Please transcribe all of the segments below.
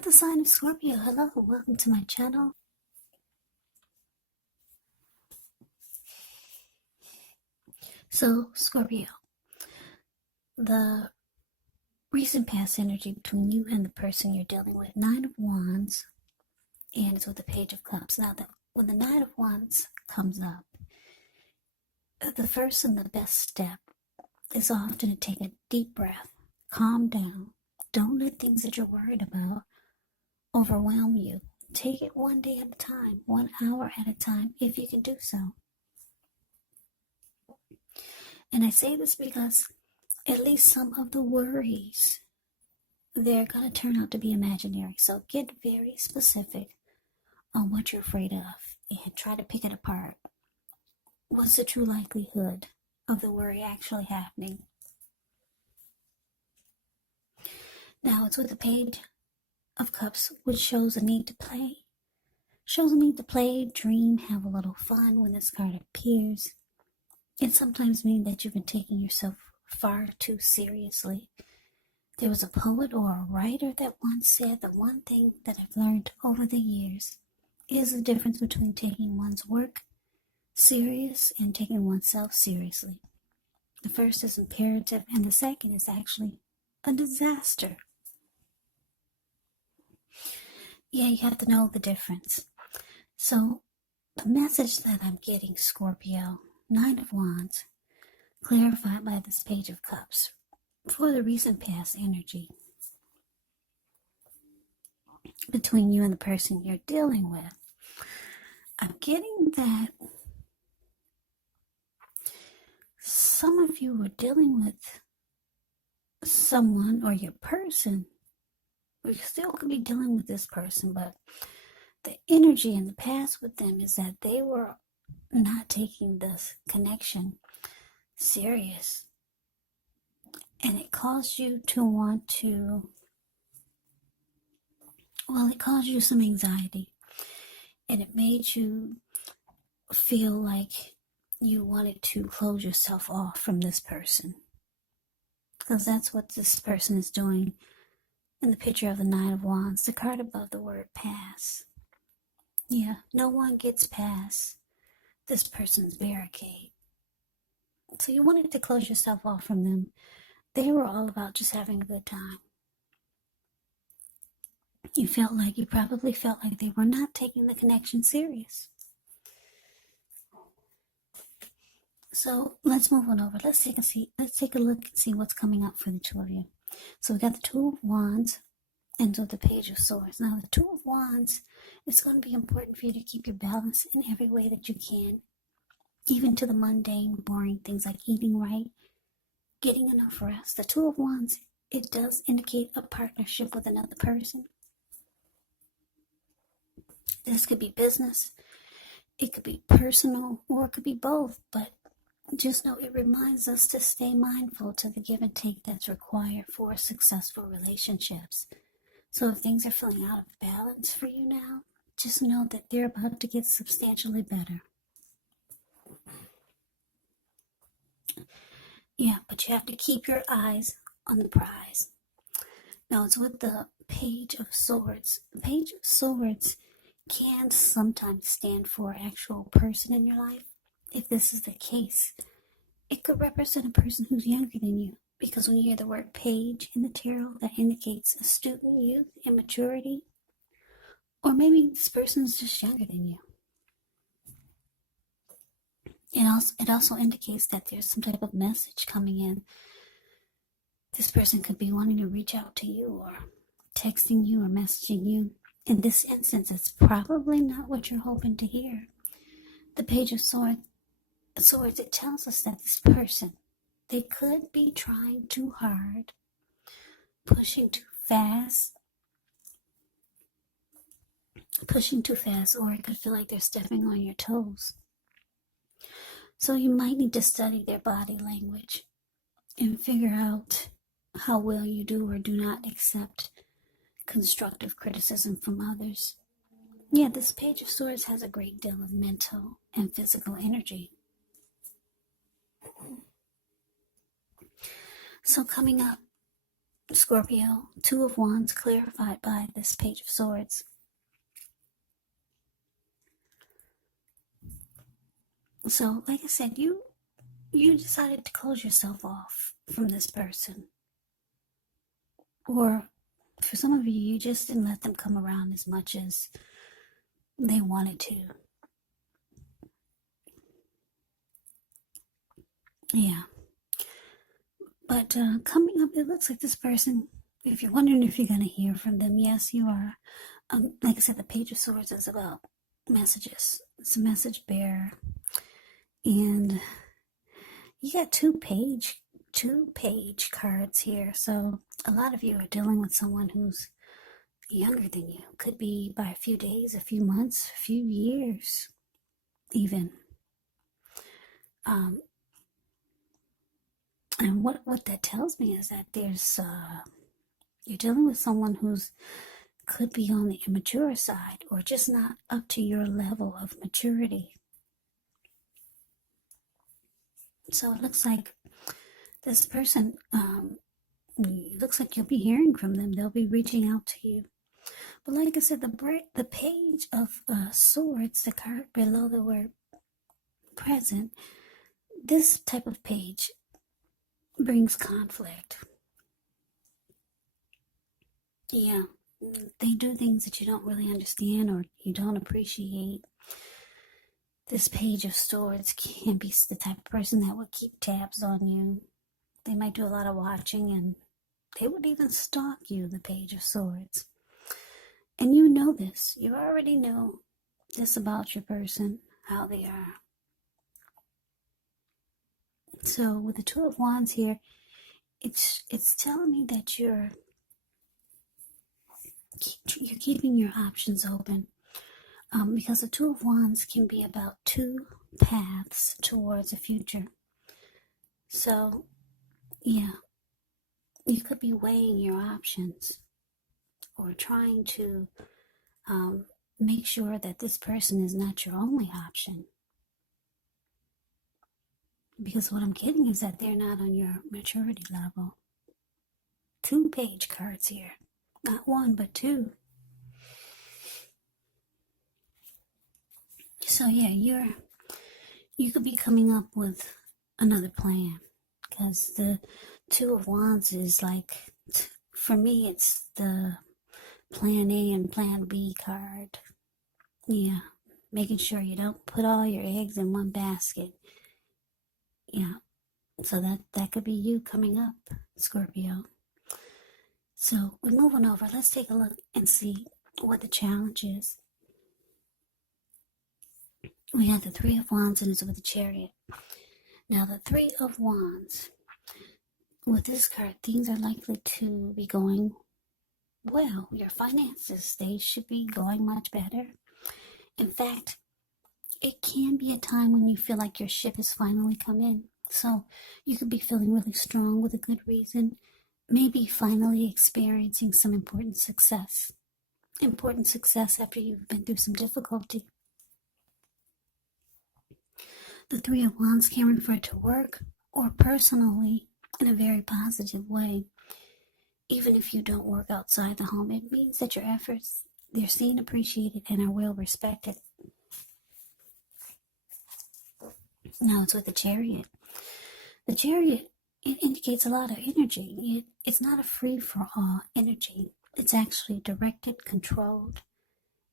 of the sign of Scorpio. Hello, welcome to my channel. So, Scorpio, the recent past energy between you and the person you're dealing with, Nine of Wands, and it's with the Page of Cups. Now, when the Nine of Wands comes up, the first and the best step is often to take a deep breath, calm down. Don't let things that you're worried about overwhelm you. Take it one day at a time, 1 hour at a time, if you can do so. And I say this because at least some of the worries, they're going to turn out to be imaginary. So get very specific on what you're afraid of and try to pick it apart. What's the true likelihood of the worry actually happening? Now it's with the Page of Cups, which shows a need to play. Shows a need to play, dream, have a little fun when this card appears. It sometimes means that you've been taking yourself far too seriously. There was a poet or a writer that once said that one thing that I've learned over the years is the difference between taking one's work serious and taking oneself seriously. The first is imperative and the second is actually a disaster. Yeah, you have to know the difference. So the message that I'm getting, Scorpio, Nine of Wands, clarified by this Page of Cups, for the recent past energy between you and the person you're dealing with, I'm getting that some of you were dealing with someone or your person. We still could be dealing with this person, but the energy in the past with them is that they were not taking this connection serious. And it caused you to want to, it caused you some anxiety. And it made you feel like you wanted to close yourself off from this person. Because that's what this person is doing in the picture of the Nine of Wands, the card above the word pass. Yeah, no one gets past this person's barricade. So you wanted to close yourself off from them. They were all about just having a good time. You probably felt like they were not taking the connection serious. So let's move on over. Let's take a look and see what's coming up for the two of you. So we got the Two of Wands and so the Page of Swords. Now the Two of Wands, it's going to be important for you to keep your balance in every way that you can, even to the mundane, boring things like eating right, getting enough rest. The Two of Wands, it does indicate a partnership with another person. This could be business, it could be personal, or it could be both, but just know it reminds us to stay mindful to the give and take that's required for successful relationships. So if things are feeling out of balance for you now, just know that they're about to get substantially better. Yeah, but you have to keep your eyes on the prize. Now it's with the Page of Swords. The Page of Swords can sometimes stand for an actual person in your life. If this is the case, it could represent a person who's younger than you, because when you hear the word page in the tarot, that indicates a student, youth, immaturity, or maybe this person's just younger than you. It also indicates that there's some type of message coming in. This person could be wanting to reach out to you or texting you or messaging you. In this instance, it's probably not what you're hoping to hear. The Page of Swords, it tells us that this person, they could be trying too hard, pushing too fast, or it could feel like they're stepping on your toes. So you might need to study their body language and figure out how well you do or do not accept constructive criticism from others. Yeah, this Page of Swords has a great deal of mental and physical energy. So coming up, Scorpio, Two of Wands clarified by this Page of Swords. So, like I said, you decided to close yourself off from this person. Or for some of you, you just didn't let them come around as much as they wanted to. Yeah. But coming up, it looks like this person, if you're wondering if you're going to hear from them, yes, you are. Like I said, the Page of Swords is about messages. It's a message bearer. And you got two page cards here. So a lot of you are dealing with someone who's younger than you. Could be by a few days, a few months, a few years, even. And what that tells me is that you're dealing with someone who's could be on the immature side or just not up to your level of maturity. So it looks like this person, it looks like you'll be hearing from them. They'll be reaching out to you. But like I said, the Page of Swords, the card below the word present, this type of page brings conflict. Yeah, they do things that you don't really understand or you don't appreciate. This Page of Swords can be the type of person that will keep tabs on you. They might do a lot of watching and they would even stalk you, the Page of Swords. And you know this. You already know this about your person, how they are. So with the Two of Wands here, it's telling me that you're keeping your options open. Because the Two of Wands can be about two paths towards a future. So, yeah, you could be weighing your options or trying to make sure that this person is not your only option. Because what I'm getting is that they're not on your maturity level. Two page cards here. Not one, but two. So yeah, you could be coming up with another plan. Because the Two of Wands is like, for me, it's the plan A and plan B card. Yeah, making sure you don't put all your eggs in one basket. Yeah, so that could be you coming up, Scorpio. So we're moving over. Let's take a look and see what the challenge is. We have the Three of Wands and it's with the Chariot. Now the Three of Wands, with this card, things are likely to be going well. Your finances, they should be going much better. In fact, it can be a time when you feel like your ship has finally come in. So you could be feeling really strong with a good reason. Maybe finally experiencing some important success. Important success after you've been through some difficulty. The Three of Wands can refer to work or personally in a very positive way. Even if you don't work outside the home, it means that your efforts, they're seen, appreciated, and are well respected. Now it's with the Chariot. The Chariot, it indicates a lot of energy. It's not a free-for-all energy. It's actually directed, controlled,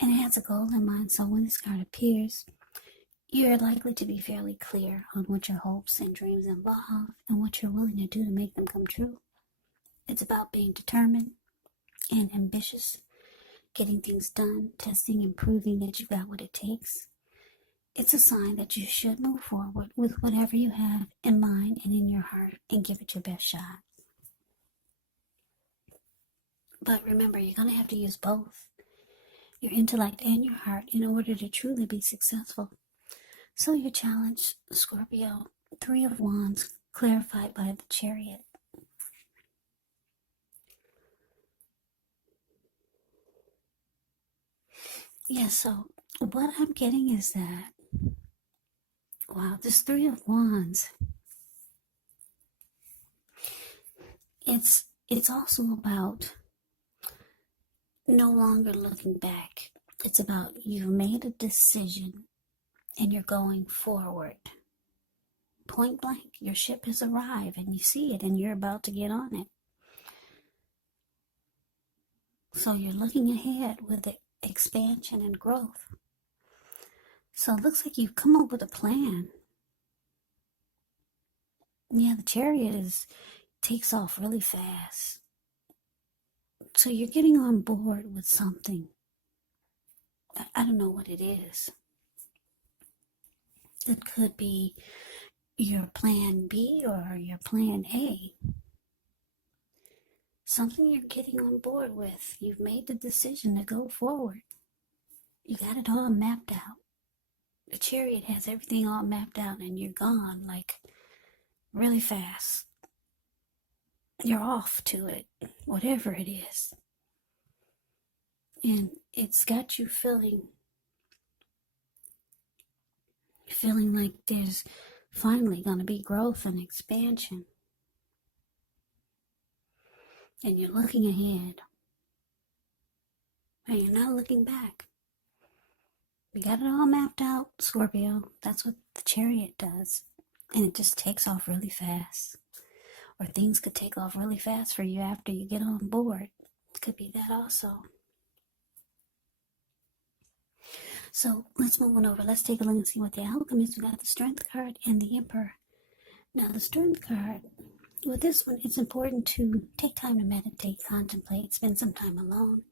and it has a goal in mind. So when this card appears, you're likely to be fairly clear on what your hopes and dreams involve and what you're willing to do to make them come true. It's about being determined and ambitious, getting things done, testing and proving that you've got what it takes. It's a sign that you should move forward with whatever you have in mind and in your heart and give it your best shot. But remember, you're going to have to use both, your intellect and your heart, in order to truly be successful. So your challenge, Scorpio, Three of Wands, clarified by the Chariot. Yeah, so what I'm getting is that, wow, this Three of Wands, it's it's also about no longer looking back. It's about you've made a decision and you're going forward. Point blank, your ship has arrived and you see it and you're about to get on it. So you're looking ahead with the expansion and growth. So it looks like you've come up with a plan. Yeah, the chariot takes off really fast. So you're getting on board with something. I don't know what it is. It could be your plan B or your plan A. Something you're getting on board with. You've made the decision to go forward. You got it all mapped out. The chariot has everything all mapped out and you're gone like really fast. You're off to it, whatever it is. And it's got you feeling like there's finally going to be growth and expansion. And you're looking ahead. And you're not looking back. You got it all mapped out, Scorpio. That's what the chariot does. And it just takes off really fast. Or things could take off really fast for you after you get on board. It could be that also. So let's move on over. Let's take a look and see what the outcome is. We got the Strength card and the Emperor. Now the Strength card, with this one, it's important to take time to meditate, contemplate, spend some time alone.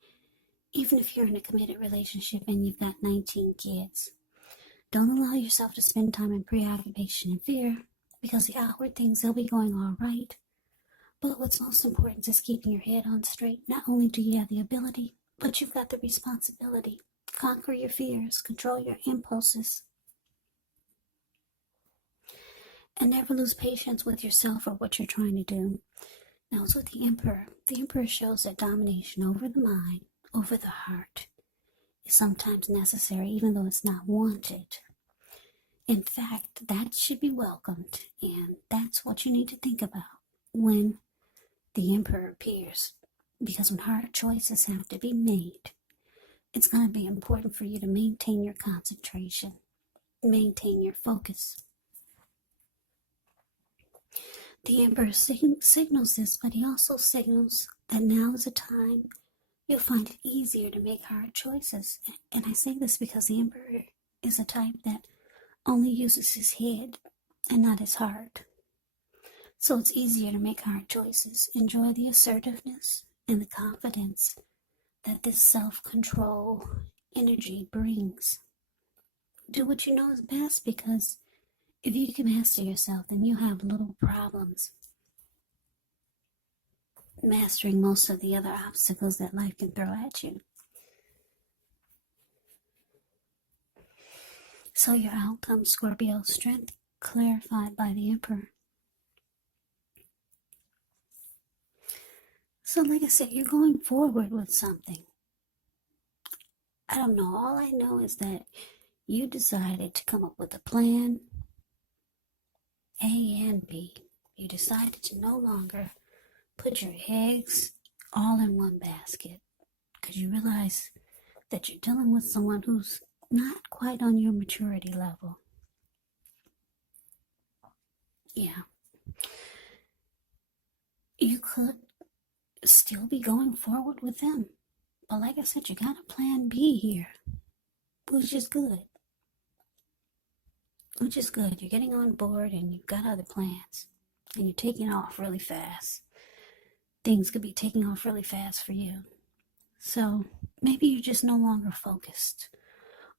Even if you're in a committed relationship and you've got 19 kids, don't allow yourself to spend time in preoccupation and fear, because the outward things, they'll be going all right. But what's most important is keeping your head on straight. Not only do you have the ability, but you've got the responsibility. Conquer your fears, control your impulses, and never lose patience with yourself or what you're trying to do. Now it's with the Emperor. The Emperor shows that domination over the mind, over the heart, is sometimes necessary, even though it's not wanted. In fact, that should be welcomed, and that's what you need to think about when the Emperor appears. Because when hard choices have to be made, it's going to be important for you to maintain your concentration, maintain your focus. The Emperor signals this, but he also signals that now is a time you'll find it easier to make hard choices. And I say this because the Emperor is a type that only uses his head and not his heart. So it's easier to make hard choices. Enjoy the assertiveness and the confidence that this self-control energy brings. Do what you know is best, because if you can master yourself, then you'll have little problems mastering most of the other obstacles that life can throw at you. So your outcome, Scorpio, Strength clarified by the Emperor. So like I said, you're going forward with something. I don't know. All I know is that you decided to come up with a plan A and B. You decided to no longer put your eggs all in one basket, because you realize that you're dealing with someone who's not quite on your maturity level. Yeah. You could still be going forward with them. But like I said, you got a plan B here, which is good. Which is good. You're getting on board and you've got other plans. And you're taking off really fast. Things could be taking off really fast for you. So maybe you're just no longer focused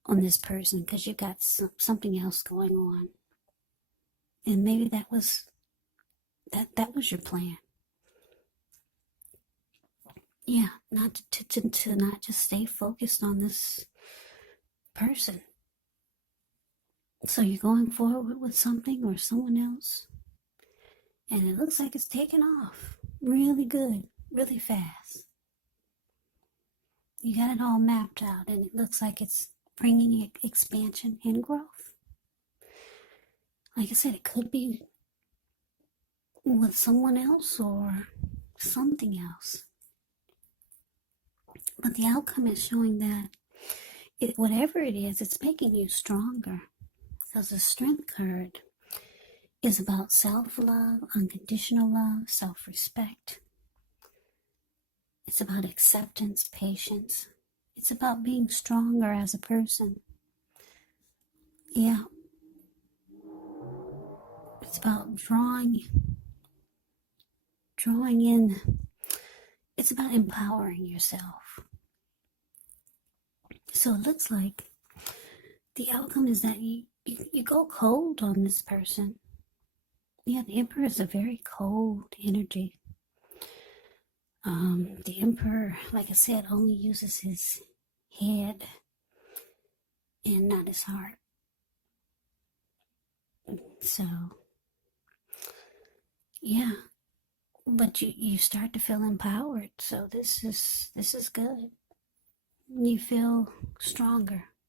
on this person because you've got something else going on. And maybe that was your plan. Yeah, not to not just stay focused on this person. So you're going forward with something or someone else, and it looks like it's taking off really good, really fast. You got it all mapped out, and it looks like it's bringing expansion and growth. Like I said, it could be with someone else, or something else. But the outcome is showing that whatever it is, it's making you stronger. Because the Strength card is about self-love, unconditional love, self-respect. It's about acceptance, patience. It's about being stronger as a person. Yeah. It's about drawing in. It's about empowering yourself. So it looks like the outcome is that you go cold on this person. Yeah, the Emperor is a very cold energy. The Emperor, like I said, only uses his head and not his heart. So, yeah, but you start to feel empowered. So this is good. You feel stronger.